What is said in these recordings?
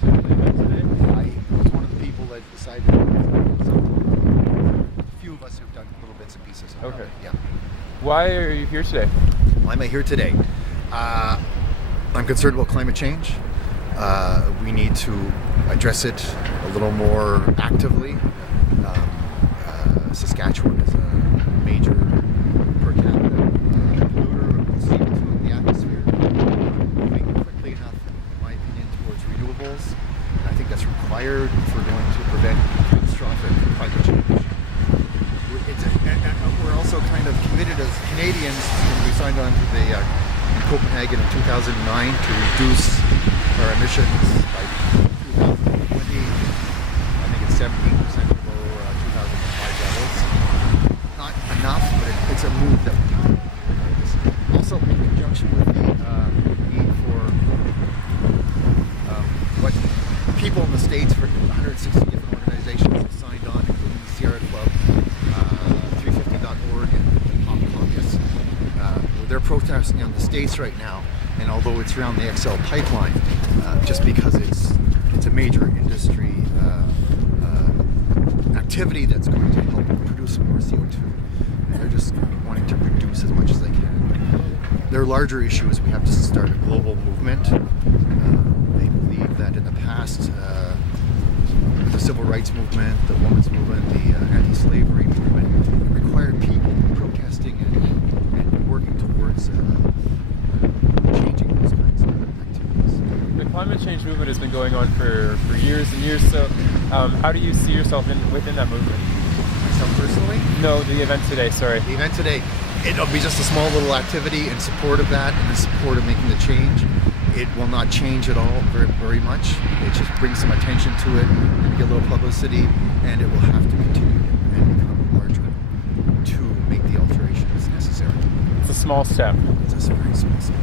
participation in the event today? I was one of the people that decided. So a few of us have done little bits and pieces. Okay. Yeah. Why are you here today? Why am I here today? I'm concerned about climate change. We need to address it a little more actively. Saskatchewan is a major per capita polluter of CO2 in the atmosphere. Moving quickly enough, in my opinion, towards renewables. And I think that's required if we're going to prevent catastrophic climate change. We're also kind of committed as Canadians when we signed on to the in Copenhagen in 2009 to reduce our emissions by 2020. I think it's 17% below 2005 levels. Not enough, but it's a move that we need. Also, in conjunction with the need for what people in the States, for 160 different organizations have signed on, including the Sierra Club, 350.org, and Pop Caucus. They're protesting on the States right now, and although it's around the XL pipeline, just because it's a major industry activity that's going to help produce some more CO2, and they're just wanting to reduce as much as they can. Their larger issue is we have to start a global movement. They believe that in the past, the civil rights movement, the women's movement, the anti-slavery movement required people protesting and working towards changing those kinds of activities. The climate change movement has been going on for years and years, so how do you see yourself within that movement? Myself personally? No, the event today, sorry. The event today, it'll be just a small little activity in support of that and in support of making the change. It will not change at all very much. It just brings some attention to it, get a little publicity, and it will have to continue and become larger to make the alterations necessary. It's a small step. It's a very small step.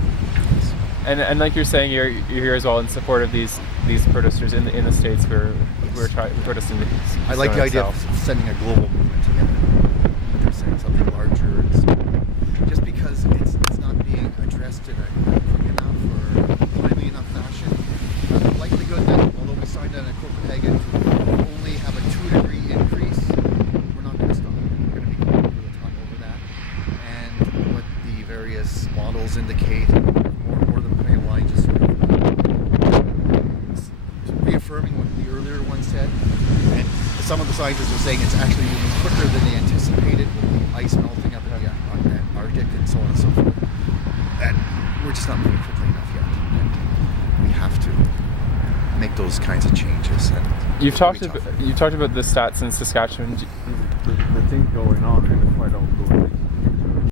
Yes. And like you're saying, you're here as well in support of these protesters in the States who are protesting. I like the idea of sending a global movement together. They're saying something larger, just because it's not being addressed in a quick enough or timely enough fashion. The likelihood that although we signed on in Copenhagen to only have a 2-degree increase, we're not going to stop. We're going to be going over the top over that. And what the various models indicate, more than putting a line, just sort of reaffirming what the earlier one said. And some of the scientists are saying it's actually moving quicker than they anticipated with the ice melting up in the Arctic and so on and so forth. And we're just not moving quickly enough yet. And we have to make those kinds of changes. And you've talked about the stats in Saskatchewan. The thing going on, and if I don't go